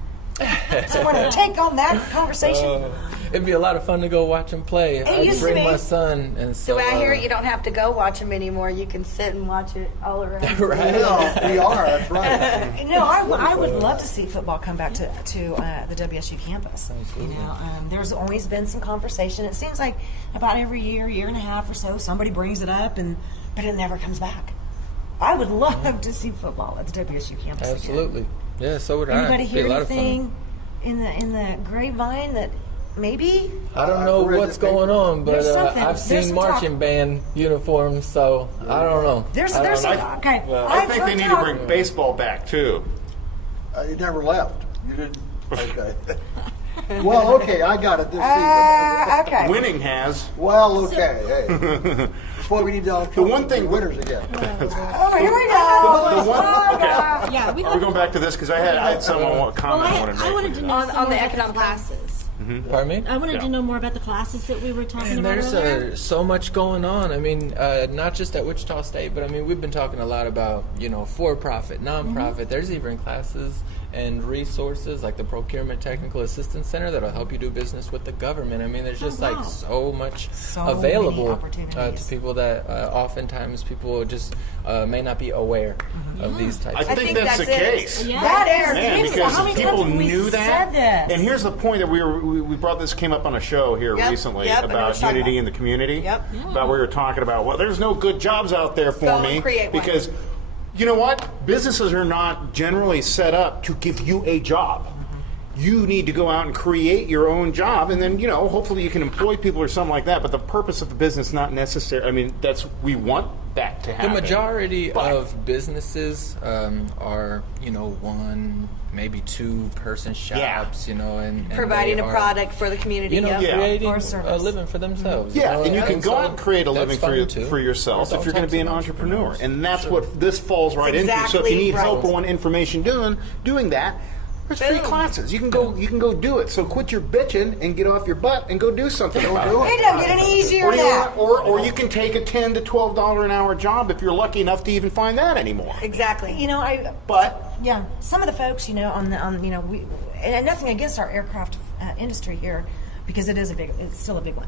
take on that conversation? It'd be a lot of fun to go watch him play. I'd bring my son, and so I hear you don't have to go watch them anymore. You can sit and watch it all around. Right. Yeah, we are. That's right. No, I would love to see football come back to the WSU campus. Absolutely. You know, there's always been some conversation. It seems like about every year and a half or so, somebody brings it up, but it never comes back. I would love to see football at the WSU campus. Absolutely. Again. Yeah, so would Anybody I. hear anything in the grapevine that maybe? I don't know what's going on, but I've seen marching band uniforms, so I don't know. There's some. Okay. Well, I think they need to bring baseball back too. You never left. You didn't. Okay. Well, okay, I got it this season. Okay. Winning has. Well, okay. Hey. Before we need to the one thing winners again. Oh, here we go. The one, okay. Yeah, we Are we going back to this? Because I had some comment I wanted to make. I wanted to know On some the more economic about the classes. Pardon me? I wanted to know more about the classes that we were talking And about there's earlier. so much going on. I mean, not just at Wichita State, but I mean, we've been talking a lot about, for-profit, nonprofit. There's even classes and resources like the Procurement Technical Assistance Center that'll help you do business with the government. I mean, there's just like so much available to people that oftentimes people just may not be aware of these types of I think that's the case. Yeah. Man, because people knew that. Said this? And here's the point that we brought this, came up on a show here recently about unity in the community. About we were talking about, well, there's no good jobs out there for me. Because you know what? Businesses are not generally set up to give you a job. You need to go out and create your own job, and then, hopefully you can employ people or something like that. But the purpose of the business not necessary. I mean, we want that to happen. The majority of businesses are, one, maybe two-person shops, and providing they a are, product for the community, creating a living for themselves. And you can go out and create a living for yourself if you're going to be an entrepreneur, and that's what this falls right into. So if you need help or want information doing that, there's free classes. You can go do it. So quit your bitching and get off your butt and go do something about it. It don't get any easier than that. Or you can take a $10 to $12 an hour job if you're lucky enough to even find that anymore. Exactly. Some of the folks, and nothing against our aircraft industry here, because it's still a big one,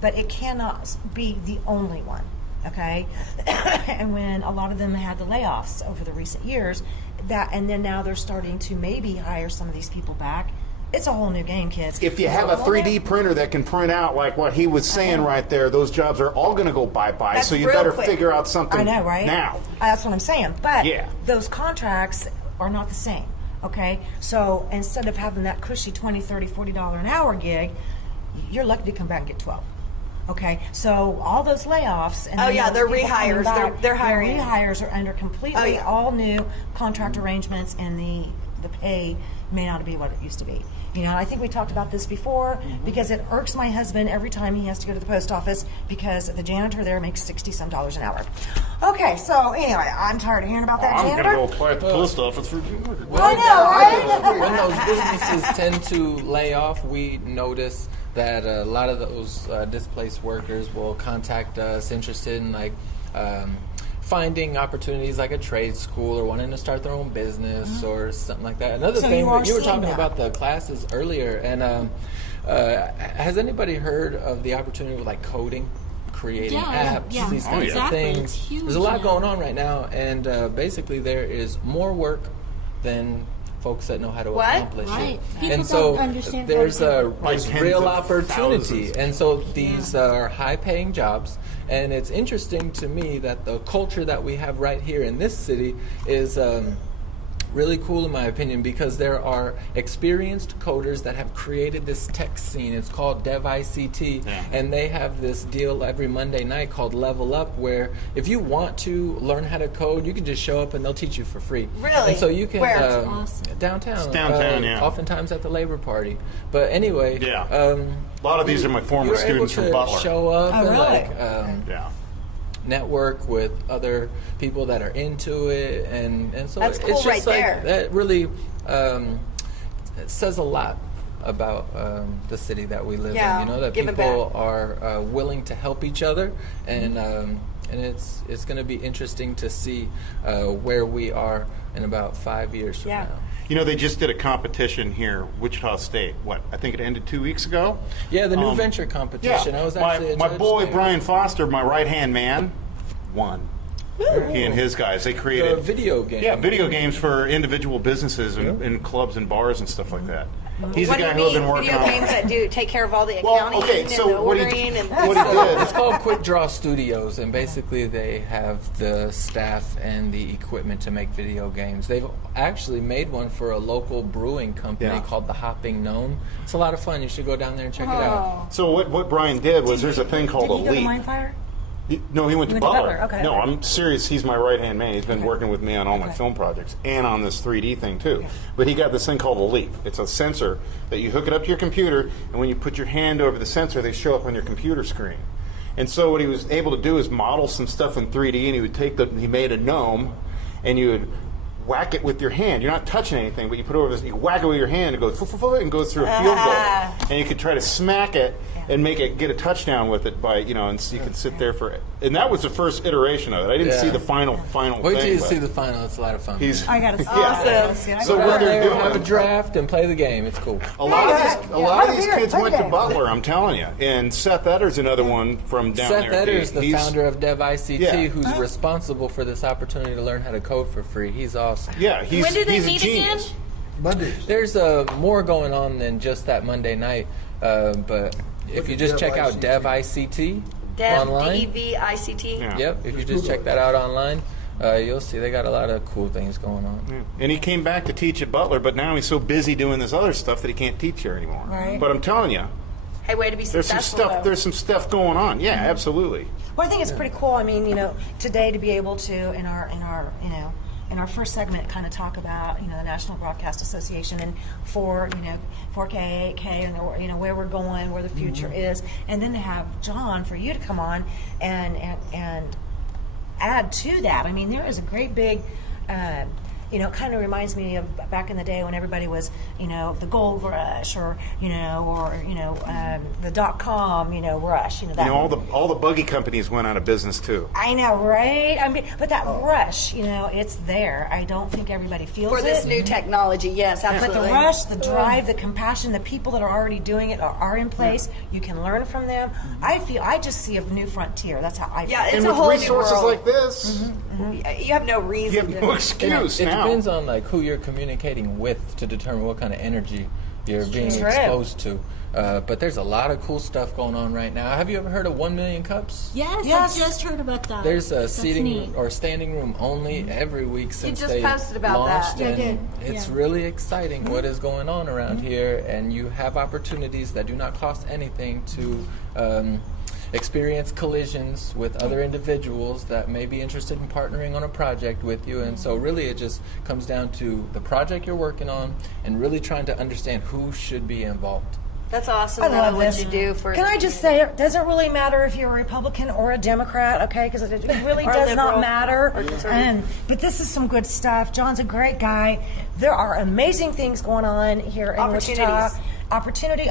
but it cannot be the only one. Okay, and when a lot of them had the layoffs over the recent years, and then now they're starting to maybe hire some of these people back. It's a whole new game, kids. If you have a 3D printer that can print out like what he was saying right there, those jobs are all going to go bye-bye. So you better figure out something now. That's what I'm saying. But those contracts are not the same. Okay, so instead of having that cushy $20, $30, $40 an hour gig, you're lucky to come back and get 12. Okay, so all those layoffs and they're rehires. They're hiring. Rehires are under completely all new contract arrangements, and the pay may not be what it used to be. I think we talked about this before, because it irks my husband every time he has to go to the post office because the janitor there makes $60-some an hour. Okay, so anyway, I'm tired of hearing about that janitor. I'm going to go apply at the post office for. I know, right? When those businesses tend to lay off, we notice that a lot of those displaced workers will contact us interested in finding opportunities like a trade school or wanting to start their own business or something like that. Another thing, you were talking about the classes earlier, and has anybody heard of the opportunity with coding, creating apps, these kinds of things? There's a lot going on right now, and basically there is more work than folks that know how to accomplish it. And so there's real opportunity. And so these are high-paying jobs. And it's interesting to me that the culture that we have right here in this city is really cool in my opinion, because there are experienced coders that have created this tech scene. It's called DevICT, and they have this deal every Monday night called Level Up, where if you want to learn how to code, you can just show up and they'll teach you for free. Really? And so you can awesome. Downtown. It's downtown, oftentimes at the Labor Party. But anyway, a lot of these are my former students from Butler. Show up and network with other people that are into it, and so that's cool, it's just that really it says a lot about the city that we live in. That people are willing to help each other, and it's going to be interesting to see where we are in about 5 years from now. They just did a competition here, Wichita State. I think it ended 2 weeks ago? Yeah, the new venture competition. I was actually my boy, Brian Foster, my right-hand man, won. He and his guys, they created video games. Yeah, video games for individual businesses and clubs and bars and stuff like that. He's what the guy do you who's been working on video games that take care of all the accounting and the ordering and what he did. It's called Quick Draw Studios, and basically they have the staff and the equipment to make video games. They've actually made one for a local brewing company called the Hopping Gnome. It's a lot of fun. You should go down there and check it out. So what Brian did was there's a thing called Did he Elite. go to Mindfire? No, he went to Butler. Okay. No, I'm serious. He's my right-hand man. He's been working with me on all my film projects and on this 3D thing, too. But he got this thing called a Leap. It's a sensor that you hook it up to your computer, and when you put your hand over the sensor, they show up on your computer screen. And so what he was able to do is model some stuff in 3D, and he made a gnome, and you would whack it with your hand. You're not touching anything, but you put it over this, you whack it with your hand, and it goes and goes through a field goal. And you could try to smack it and get a touchdown with it by, and so you can sit there for it. And that was the first iteration of it. I didn't see the final thing. Wait till you see the final. It's a lot of fun. I got to see it. So what they're doing, have a draft and play the game. It's cool. A lot of these kids went to Butler, I'm telling you. And Seth Etter's another one from down there. Seth Etter's the founder of DevICT, who's responsible for this opportunity to learn how to code for free. He's awesome. Yeah, he's a genius. Mondays. There's more going on than just that Monday night, but if you just check out DevICT online, DevICT. Yep, if you just check that out online, you'll see they got a lot of cool things going on. Yeah. And he came back to teach at Butler, but now he's so busy doing this other stuff that he can't teach here anymore. Right. But I'm telling you, Hey, way to be successful. There's some stuff going on. Yeah, absolutely. Well, I think it's pretty cool. I mean, today to be able to in our first segment kind of talk about the National Broadcast Association and 4K, 8K, and where we're going, where the future is, and then to have John for you to come on and add to that. I mean, there is a great big. It kind of reminds me of back in the day when everybody was, the gold rush or the .com, rush. That all the buggy companies went out of business too. I know, right? I mean, but that rush, it's there. I don't think everybody feels For this new technology, yes, absolutely. But the rush, the drive, the compassion, the people that are already doing it are in place. You can learn from them. I just see a new frontier. That's how I feel. Yeah, it's and a with whole resources new world. like this, you have no reason. You have no excuse It now. depends on who you're communicating with to determine what kind of energy you're being exposed to. But there's a lot of cool stuff going on right now. Have you ever heard of 1 Million Cups? Yes, I just heard about that. There's a That's seating neat. or standing room only every week since just they posted about launched. that. And it's really exciting what is going on around here, and you have opportunities that do not cost anything to experience collisions with other individuals that may be interested in partnering on a project with you. And so really it just comes down to the project you're working on and really trying to understand who should be involved. That's awesome. I love what this. you do for. Can I just say, it doesn't really matter if you're a Republican or a Democrat, okay? Because it really does not matter. But this is some good stuff. John's a great guy. There are amazing things going on here in Wichita. Opportunity.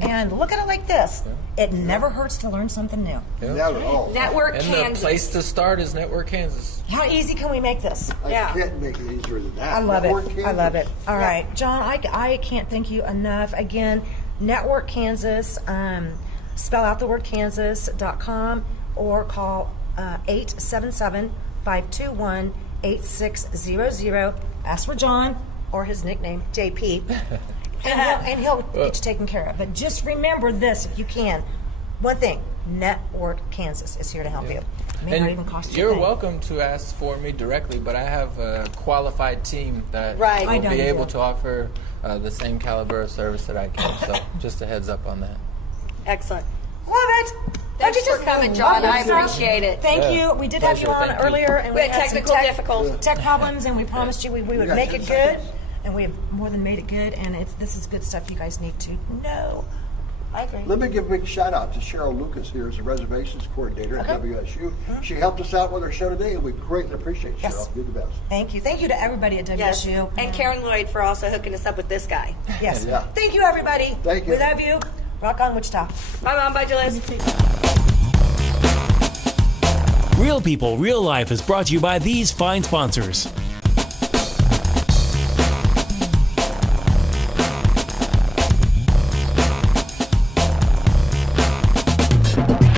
And look at it like this. It never hurts to learn something new. Never. Oh. Network And Kansas. the place to start is Network Kansas. How easy can we make this? I can't make it easier than that. I love Network it. I love it. Kansas. All right, John, I can't thank you enough. Again, Network Kansas, spell out the word Kansas.com or call 877-521-8600. Ask for John or his nickname, JP. And he'll get you taken care of. But just remember this, if you can. One thing, Network Kansas is here to help you. It may not even cost you You're a thing. welcome to ask for me directly, but I have a qualified team that will be able to offer the same caliber of service that I can. So just a heads up on that. Excellent. Love it. Thanks for coming, John. I appreciate it. Thank you. We did have you on earlier, and We had had some technical difficulties. tech problems, and we promised you we would make it good, and we have more than made it good. And this is good stuff you guys need to know. I agree. Let me give a big shout out to Cheryl Lucas here as the reservations coordinator at WSU. She helped us out with our show today, and we greatly appreciate Cheryl. You're the best. Thank you. Thank you to everybody at WSU. Yes. And Karen Lloyd for also hooking us up with this guy. Yes. Thank you, everybody. Thank you. We love you. Rock on, Wichita. Bye, Mom. Bye, Julius. Real People, Real Life is brought to you by these fine sponsors.